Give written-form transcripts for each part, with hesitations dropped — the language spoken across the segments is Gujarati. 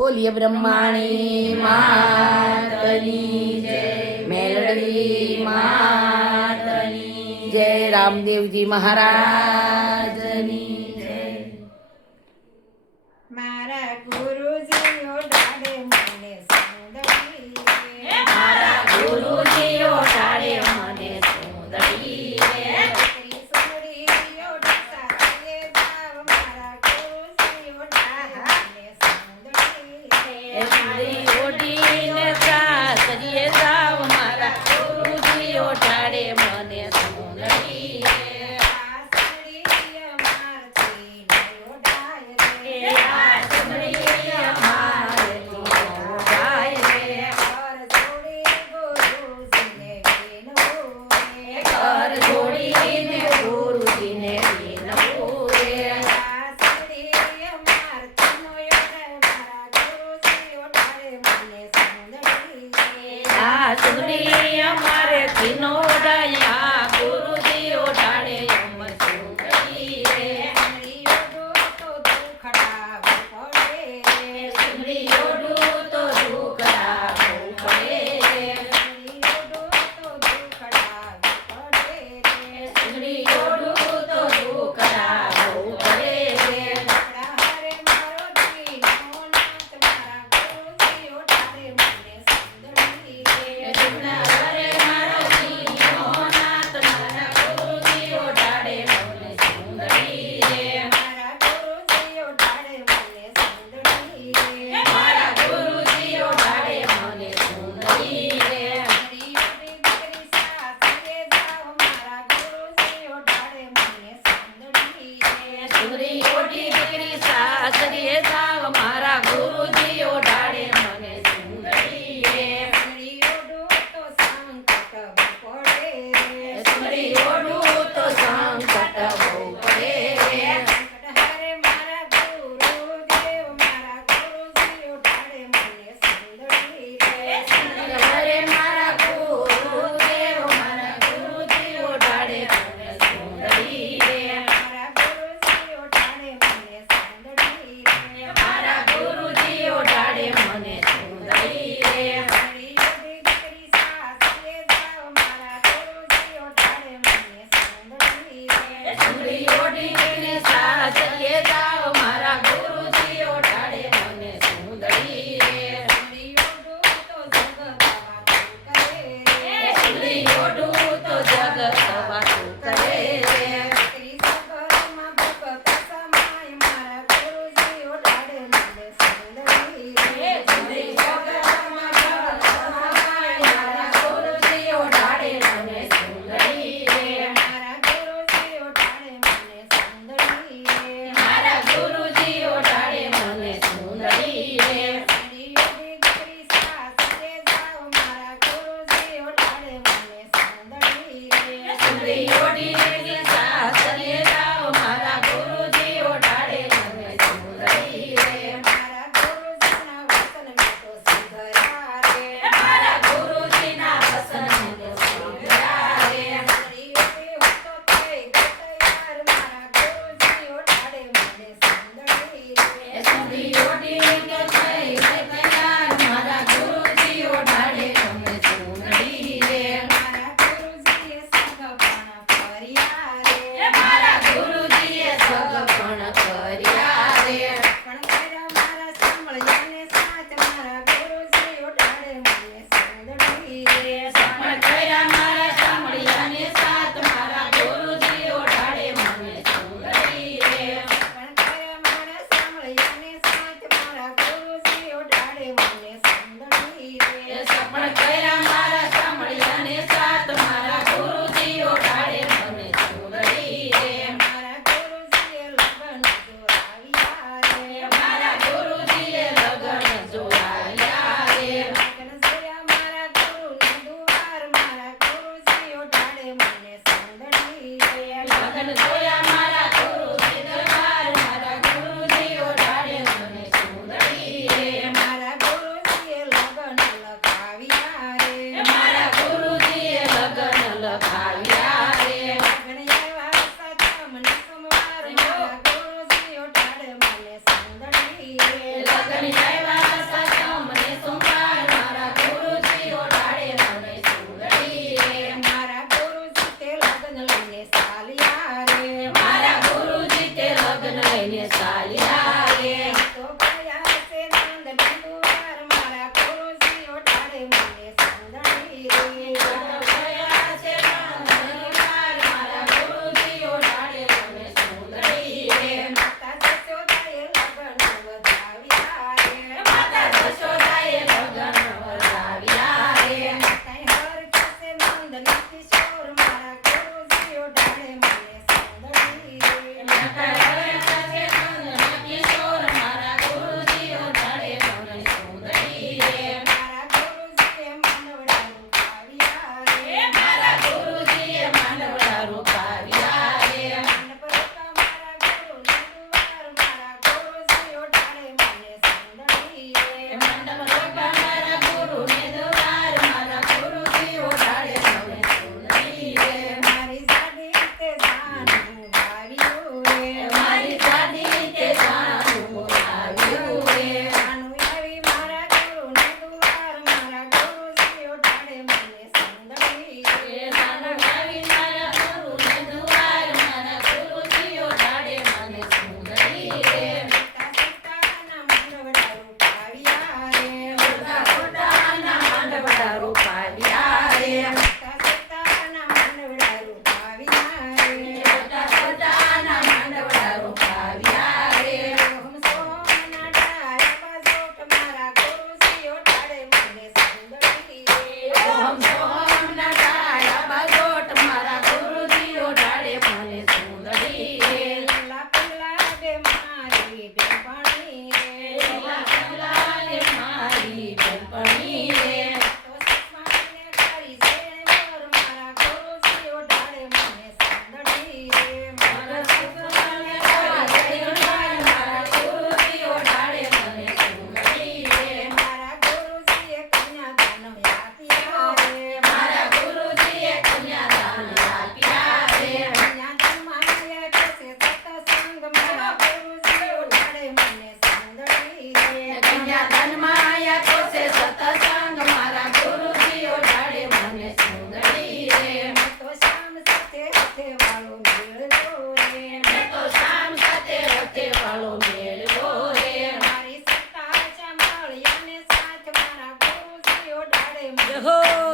બોલીએ બ્રહ્માણી માતની જય, મેલડી માતની જય, રામદેવજી મહારાજની જય. મારા ગુરુજીઓ ડાળે મને સુંદરી રે, મારા ગુરુજીઓ ટાળે મને સુંદરી રે. સુંદરીઓ ડાળે જાવ મારા ગુરુજીઓ ડાળે મને સુંદરી એ સુંદરી ઓઢીને સાસરીએ જાવ મારા ગુરુજીઓ ટાળે મને સુંદરી રે. આ સુંદરી અમારથી નયો ડાય રે, આ સુંદરી અમારે ઓઢાય રે. ઘર જોડી ગુરુજીને વિનવું રે, ઘર જોડીને ગુરુજીને વિનવું રે. આ સુંદરી અમારથી નયો ડાય મારા ગુરુજીઓ ડાળે મને સુંદરી રે. આ સુંદરી અમારે ધીનો દયા ગુરુજીઓ ટાળે અમ સુંદરી રે. સુંદરી ઓઢું તો દુઃખ લાગવું પડે રે. સુંદરી ઓઢું તો દુઃખ લાગવું પડે રે. સુંદરા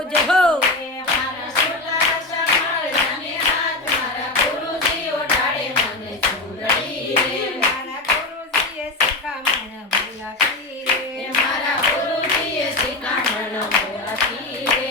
જય હો મારા સોલા સંભાળ્યાને હાથ મારા ગુરુજી ઓઢાડે મને ચૂંદડી રે મારા ગુરુજીએ શિખામણ બોલાવી રે મારા ગુરુજીએ શિખામણ બોલાવી રે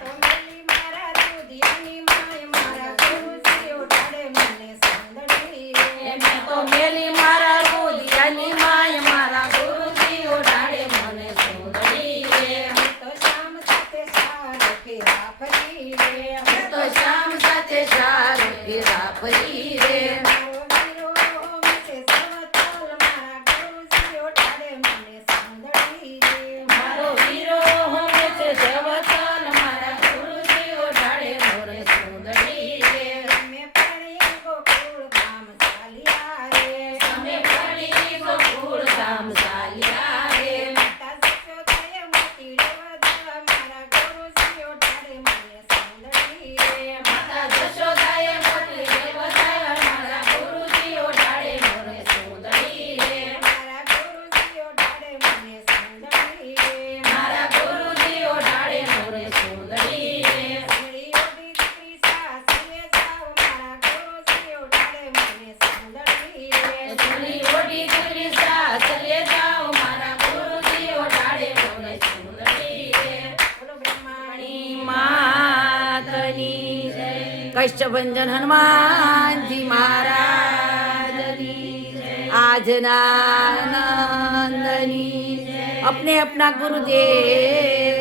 તો મેલી મારા રુધિયાની માય મારા ગુરુજી ઓઢાડે મને સુંદડી રે મેં તો મેલી મારા રુધિયાની માય મારા ગુરુજી ઓઢાડે મને સુંદરી રે તો શામ સાથે સાર ફેરા ફરી રે તો શ્યામ સાથે સારું ફેરા ફરી રે મારો વીરો મસે સવતલ મારા ગુરુજી ઓઢાડે મને સુંદડી રે મારો વીરો હોમે છે જવતલ મારા ગુરુજી ઓઢાડે મોરે સુંદરી રે તમે પડી ગોકુળ ગામ ચાલ્યા રે તમે પડી ગોકુળ ગામ ચાલ્યા રે માતા સચોદય મોતી ડવદા મારા ગુરુજી ઓઢાડે મને સુંદડી રે માતા જશોદાએ મોટી દેવતાએ મારા ગુરુજી ઓઢાડે મોરે સુંદરી રે મારા ગુરુજી ઓઢાડે મને સુંદડી રે મારા ગુરુજી ઓઢાડે મોરે સુંદરી રે મેરી ઓડી દીકરી સાસરીએ જાવ મારા ગુરુજી ઓઢાડે મને સુંદડી રે સુની ઓડી દીકરી સાસરે જાઓ મારા ગુરુજી ઓઢાડે મોરે સુંદરી રે બોલો બ્રહ્માણી માતની જય કષ્ટભંજન હનુમાનજી મહારાજની આજના નંદની अपने अपना गुरुदेव